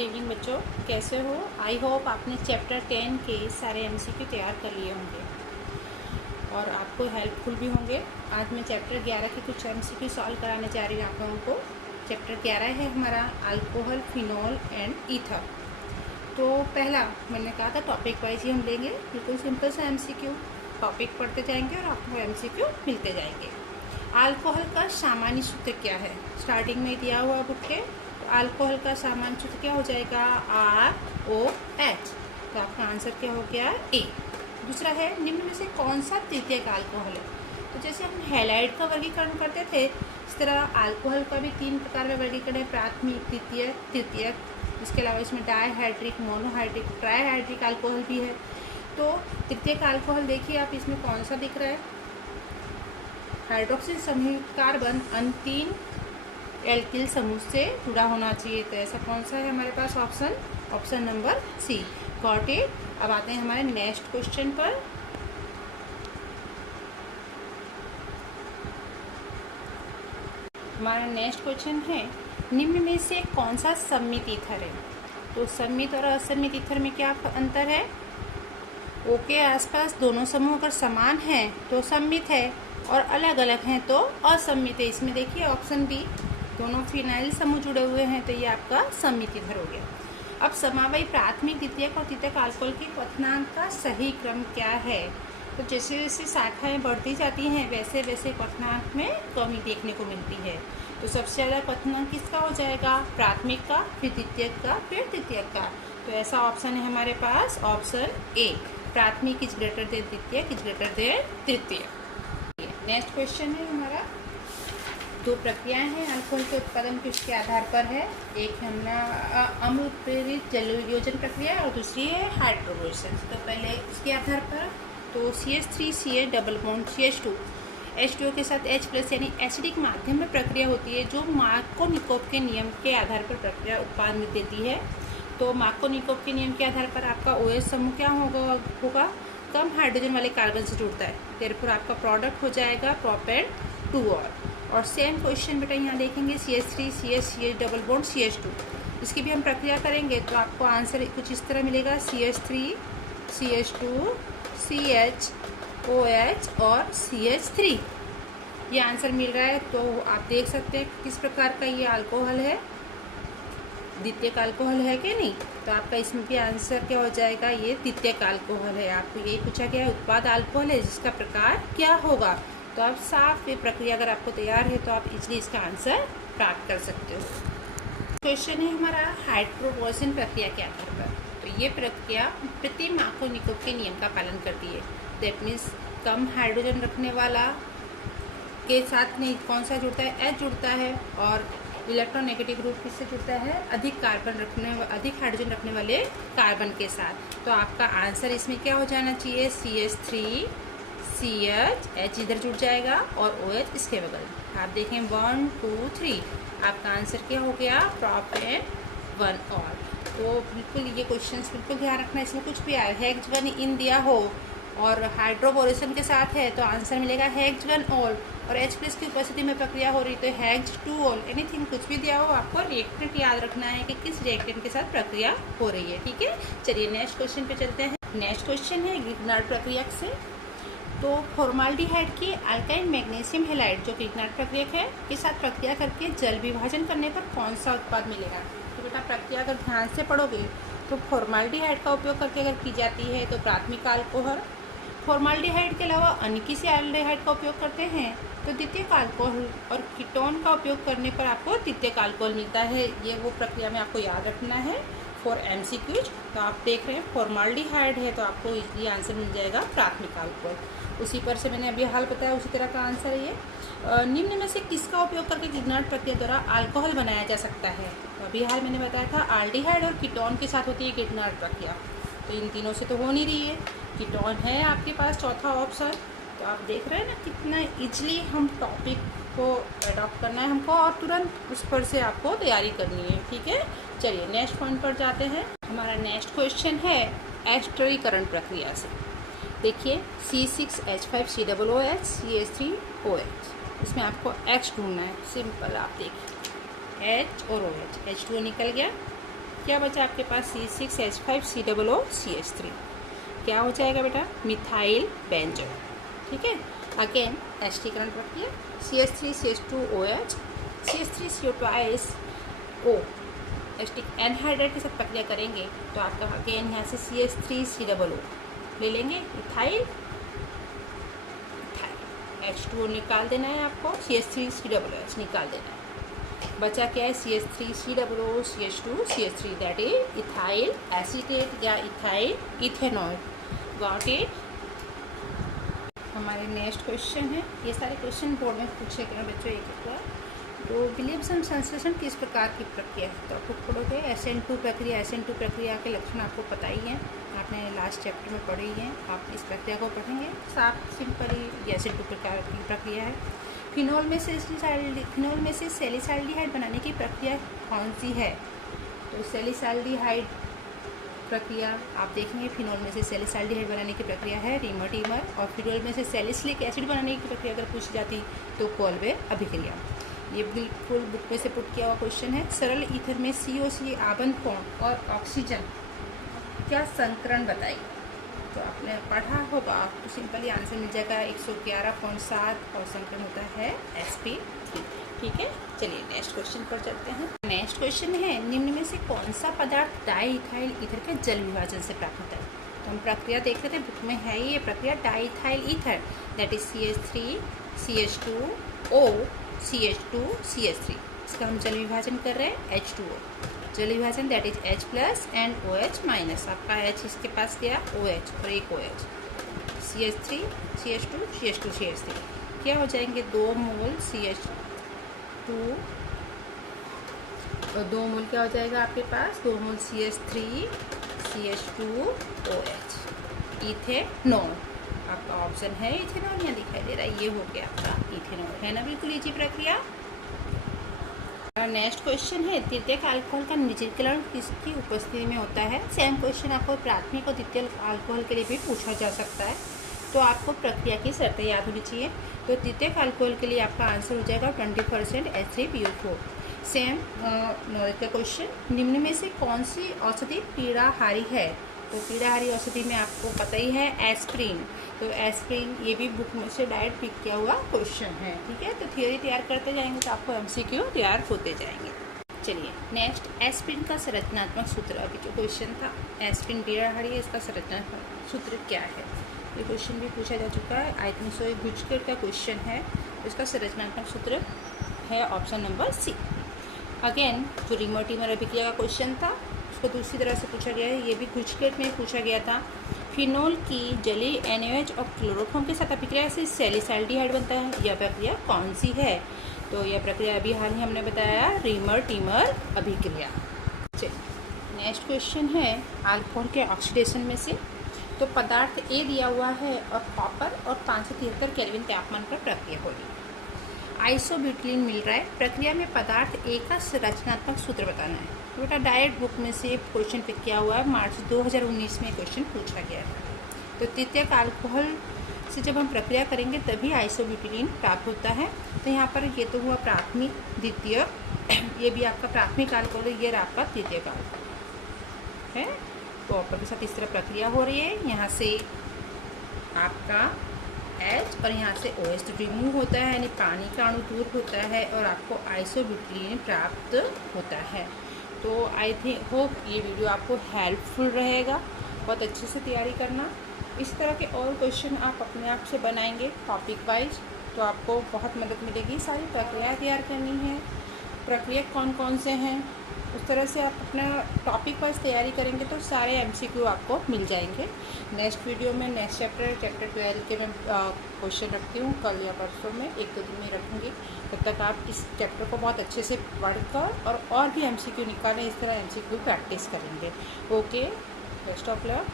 Good evening बच्चों, कैसे हो? आई होप आपने चैप्टर 10 के सारे एमसीक्यू तैयार कर लिए होंगे और आपको हेल्पफुल भी होंगे। आज मैं चैप्टर 11 के कुछ एमसीक्यू सॉल्व कराने जा रही हूँ आप लोगों को। चैप्टर 11 है हमारा अल्कोहल, फिनॉल एंड ईथर। तो पहला मैंने कहा था टॉपिक वाइज ही हम लेंगे, बिल्कुल सिंपल सा एमसीक्यू। टॉपिक पढ़ते जाएंगे और आपको एमसीक्यू मिलते जाएंगे। अल्कोहल का सामान्य सूत्र क्या है? स्टार्टिंग में दिया हुआ बुक के अल्कोहल का सामान्य सूत्र क्या हो जाएगा? ROH। तो आपका आंसर क्या हो गया? ए। दूसरा है निम्न में से कौन सा तृतीयक अल्कोहल है? तो जैसे हम हैलाइड का वर्गीकरण करते थे, इस तरह अल्कोहल का भी 3 प्रकार में वर्गीकरण है, प्राथमिक, द्वितीयक, तृतीयक। इसके अलावा इसमें डायहाइड्रिक, मोनोहाइड्रिक, ट्राईहाइड्रिक अल्कोहल भी है। तो तृतीयक अल्कोहल देखिए आप, इसमें कौन सा दिख रहा है? हाइड्रोक्सिल समूह कार्बन अंतिम एल्किल समूह से जुड़ा होना चाहिए। तो ऐसा कौन सा है हमारे पास option number C. Got it. अब आते हैं हमारे नेक्स्ट क्वेश्चन पर। हमारा नेक्स्ट क्वेश्चन है निम्न में से कौन सा सममित ईथर है? तो सममित और असममित ईथर में क्या अंतर है? ओ के आसपास दोनों समूह अगर समान हैं तो सममित है और अलग अलग हैं तो असममित है। इसमें देखिए ऑप्शन बी, दोनों फिनाइल समूह जुड़े हुए हैं तो ये आपका सममित ईथर हो गया। अब समावयी प्राथमिक, द्वितीयक और तृतीयक अल्कोहल की क्वथनांक का सही क्रम क्या है? तो जैसे जैसे शाखाएं बढ़ती जाती हैं वैसे वैसे क्वथनांक में कमी देखने को मिलती है। तो सबसे ज़्यादा क्वथनांक किसका हो जाएगा? प्राथमिक का, फिर द्वितीयक का, फिर तृतीयक का। तो ऐसा ऑप्शन है हमारे पास ऑप्शन ए, प्राथमिक इज ग्रेटर देन द्वितीयक इज ग्रेटर देन तृतीयक। नेक्स्ट क्वेश्चन है हमारा, 2 प्रक्रियाएं हैं अल्कोहल के उत्पादन की, उसके आधार पर है। एक हमारा अम्ल उत्प्रेरित जलयोजन प्रक्रिया और दूसरी है हाइड्रोलाइजेशन। तो पहले इसके आधार पर तो CH3CH double bond CH2 H2O के साथ H+ यानी एसिडिक माध्यम में प्रक्रिया होती है जो मार्कोनिकोव के नियम के आधार पर प्रक्रिया उत्पादन देती है। तो मार्कोनिकोव के नियम के आधार पर आपका OH समूह क्या होगा? कम हाइड्रोजन वाले कार्बन से जुड़ता है, देयरफॉर आपका प्रोडक्ट हो जाएगा प्रोपेन 2। और सेम क्वेश्चन बेटा यहाँ देखेंगे CH3CH डबल बॉन्ड CH2, इसकी भी हम प्रक्रिया करेंगे तो आपको आंसर कुछ इस तरह मिलेगा, CH3 CH2 CH OH और CH3 ये आंसर मिल रहा है। तो आप देख सकते हैं किस प्रकार का ये अल्कोहल है, द्वितीयक अल्कोहल है कि नहीं। तो आपका इसमें भी आंसर क्या हो जाएगा? ये द्वितीयक अल्कोहल है। आपको यही पूछा गया है उत्पाद अल्कोहल है जिसका प्रकार क्या होगा। तो आप साफ ये प्रक्रिया अगर आपको तैयार है तो आप इजली इसका आंसर प्राप्त कर सकते हो। क्वेश्चन है हमारा हाइड्रोलाइजेशन प्रक्रिया के आधार पर। तो ये प्रक्रिया प्रति मार्कोनिकोव के नियम का पालन करती है। दैट मीन्स कम हाइड्रोजन रखने वाला के साथ नहीं कौन सा जुड़ता है? H जुड़ता है। और इलेक्ट्रोनेगेटिव ग्रुप किससे जुड़ता है? अधिक हाइड्रोजन रखने वाले कार्बन के साथ। तो आपका आंसर इसमें क्या हो जाना चाहिए? CH3 CH H इधर जुड़ जाएगा और OH इसके बगल। आप देखें 1 2 3, आपका आंसर क्या हो गया? प्रोपेन 1 और। तो बिल्कुल ये क्वेश्चंस बिल्कुल ध्यान रखना, इसमें कुछ भी आए हेक्स 1 इन दिया हो और हाइड्रोबोरेशन के साथ है तो आंसर मिलेगा हेक्स 1 ऑल। और H+ की उपस्थिति में प्रक्रिया हो रही तो हेक्स 2 ऑल। एनीथिंग कुछ भी दिया हो, आपको रिएक्टेंट याद रखना है कि किस रिएक्टेंट के साथ प्रक्रिया हो रही है। ठीक है, चलिए नेक्स्ट क्वेश्चन पे चलते हैं। नेक्स्ट क्वेश्चन है गिग्नार्ड प्रक्रिया से। तो फॉर्माल्डिहाइड की अल्काइन मैग्नीशियम हैलाइड जो गिग्नार्ड प्रक्रिया है के साथ प्रक्रिया करके जल विभाजन करने पर कौन सा उत्पाद मिलेगा? तो बेटा प्रक्रिया अगर ध्यान से पढ़ोगे तो फॉर्माल्डिहाइड का उपयोग करके अगर की जाती है तो प्राथमिक अल्कोहल, फॉर्माल्डिहाइड के अलावा अन्य किसी एल्डिहाइड का उपयोग करते हैं तो द्वितीयक अल्कोहल, और कीटोन का उपयोग करने पर आपको तृतीयक अल्कोहल मिलता है। ये वो प्रक्रिया में आपको याद रखना है फॉर MCQs। तो आप देख रहे हैं फॉर्माल्डिहाइड है तो आपको इजली आंसर मिल जाएगा प्राथमिक अल्कोहल। उसी पर से मैंने अभी हाल बताया उसी तरह का आंसर है ये। निम्न में से किसका उपयोग करके गिग्नार्ड प्रक्रिया द्वारा अल्कोहल बनाया जा सकता है? तो अभी हाल मैंने बताया था एल्डिहाइड और कीटोन के साथ होती है गिग्नार्ड प्रक्रिया। तो इन तीनों से तो हो नहीं रही है, कीटोन है आपके पास चौथा ऑप्शन। तो आप देख रहे हैं ना कितना इजली हम टॉपिक को अडॉप्ट करना है हमको और तुरंत उस पर से आपको तैयारी करनी है। ठीक है, चलिए नेक्स्ट पॉइंट पर जाते हैं। हमारा नेक्स्ट क्वेश्चन है एस्टरीकरण प्रक्रिया से। देखिए C6H5COOH CH3OH, इसमें आपको H ढूंढना है। सिंपल, आप देखिए H और OH, H2O निकल गया क्या बचा आपके पास C6H5COO CH3, क्या हो जाएगा बेटा? Methyl benzoyl. ठीक है, अगेन एस्टीकरण प्रक्रिया CH3CH2OH CH3CO2O एस्टिक एनहाइड्राइड के साथ प्रक्रिया करेंगे तो आपका अगेन यहाँ से CH3COO ले लेंगे, इथाइल H2O निकाल देना है आपको, CH3COOH निकाल देना है। बचा क्या है? CH3COO CH2CH3 that is ethyl acetate या इथाइल इथेनॉल। Got it? हमारे नेक्स्ट क्वेश्चन है, ये सारे क्वेश्चन बोर्ड में पूछे गए बच्चों एक बार। तो विलियमसन संश्लेषण किस प्रकार की प्रक्रिया है? तो आपको पढ़ोगे SN2 प्रक्रिया। SN2 प्रक्रिया के लक्षण आपको पता ही हैं, आपने लास्ट चैप्टर में पढ़े ही हैं। आप इस प्रक्रिया को पढ़ेंगे, साफ सिंपली ये SN2 प्रकार की प्रक्रिया है। फिनोल में से सैलिसाइल्डिहाइड बनाने की प्रक्रिया कौन सी है? तो सैलिसाइल्डिहाइड प्रक्रिया आप देखेंगे, फिनोल में से सैलिसाइल्डिहाइड बनाने की प्रक्रिया है रीमर, और फिनोल में से सैलिसिलिक एसिड बनाने की प्रक्रिया अगर पूछी जाती तो कोलबे अभिक्रिया। ये बिल्कुल बुक में से पुट किया हुआ क्वेश्चन है। सरल ईथर में COC आबंध कोण और ऑक्सीजन क्या संकरण बताइए? तो आपने पढ़ा होगा, आपको सिंपली आंसर मिल जाएगा 111.7 और संकरण होता है sp3। ठीक है, चलिए नेक्स्ट क्वेश्चन पर चलते हैं। नेक्स्ट क्वेश्चन है, निम्न में से कौन सा पदार्थ डाईइथाइल ईथर के जल विभाजन से प्राप्त होता है? तो हम प्रक्रिया देख रहे थे, बुक में है ये प्रक्रिया diethyl ether that is CH3CH2O CH2CH3। इसका हम जल विभाजन कर रहे हैं H2O, जल विभाजन that is H+ and OH-। आपका H इसके पास गया, OH और एक OH, CH3 CH2 CH2 CH3 क्या हो जाएंगे? 2 मोल CH2 और 2 मोल क्या हो जाएगा आपके पास? 2 मोल CH3 CH2OH इथेनॉल। आपका ऑप्शन है इथेनॉल, यहाँ दिखाई दे रहा है, ये हो गया आपका इथेनॉल, है ना? बिल्कुल इजी प्रक्रिया। नेक्स्ट क्वेश्चन है, तृतीयक अल्कोहल का निर्जलीकरण किसकी उपस्थिति में होता है? सेम क्वेश्चन आपको प्राथमिक और द्वितीय अल्कोहल के लिए भी पूछा जा सकता है, तो आपको प्रक्रिया की शर्तें याद होनी चाहिए। तो तृतीयक अल्कोहल के लिए आपका आंसर हो जाएगा 20% H3PO4। सेम नॉलेज का क्वेश्चन, निम्न में से कौन सी औषधि पीड़ाहारी है? तो पीड़ाहारी औषधि में आपको पता ही है एस्प्रिन। तो एस्प्रिन ये भी बुक में से डायरेक्ट पिक किया हुआ क्वेश्चन है। ठीक है, तो थियोरी तैयार करते जाएंगे तो आपको MCQ तैयार होते जाएंगे। चलिए नेक्स्ट, एस्प्रिन का संरचनात्मक सूत्र। अभी जो क्वेश्चन था एस्प्रिन पीड़ाहारी है, इसका संरचनात्मक सूत्र क्या है? ये क्वेश्चन भी पूछा जा चुका है, आई थिंक सो। गुजकर का क्वेश्चन है, इसका संरचनात्मक सूत्र है ऑप्शन नंबर C। अगेन जो रीमर अभिक्रिया का क्वेश्चन था उसको दूसरी तरह से पूछा गया है, ये भी गुजकेट में पूछा गया था। फिनोल की जलीय NaOH और क्लोरोफॉर्म के साथ अभिक्रिया से सैलिसाइल्डिहाइड बनता है, यह प्रक्रिया कौन सी है? तो यह प्रक्रिया अभी हाल ही हमने बताया रीमर अभिक्रिया। चलिए नेक्स्ट क्वेश्चन है, अल्कोहल के ऑक्सीडेशन में से। तो पदार्थ A दिया हुआ है और कॉपर और 573 केल्विन तापमान पर प्रक्रिया होगी। आइसोब्यूटिलीन मिल रहा है, प्रक्रिया में पदार्थ A का संरचनात्मक सूत्र बताना है। बेटा डायरेक्ट बुक में से क्वेश्चन पिक किया हुआ है, मार्च 2019 में क्वेश्चन पूछा गया है। तो तृतीयक अल्कोहल से जब हम प्रक्रिया करेंगे तभी आइसोब्यूटिलीन प्राप्त होता है। तो यहाँ पर ये तो हुआ प्राथमिक, द्वितीय, ये भी आपका प्राथमिक अल्कोहल है, ये आपका तृतीयक अल्कोहल है। कॉपर के साथ इस तरह प्रक्रिया हो रही है, यहाँ से आपका H और यहाँ से OH रिमूव होता है, यानी पानी का अणु दूर होता है और आपको आइसोब्यूटिलीन प्राप्त होता है। तो आई थिंक होप ये वीडियो आपको हेल्पफुल रहेगा, बहुत अच्छे से तैयारी करना। इस तरह के और क्वेश्चन आप अपने आप से बनाएंगे टॉपिक वाइज, तो आपको बहुत मदद मिलेगी। सारी प्रक्रिया तैयार करनी है, प्रक्रिया कौन कौन से हैं, उस तरह से आप अपना टॉपिक वाइज तैयारी करेंगे तो सारे MCQ आपको मिल जाएंगे। नेक्स्ट वीडियो में नेक्स्ट चैप्टर 12 के मैं क्वेश्चन रखती हूँ, कल या परसों में 1-2 दिन में रखूँगी। तब तक आप इस चैप्टर को बहुत अच्छे से पढ़कर और भी MCQ निकालें, इस तरह MCQ प्रैक्टिस करेंगे। Okay, best of luck.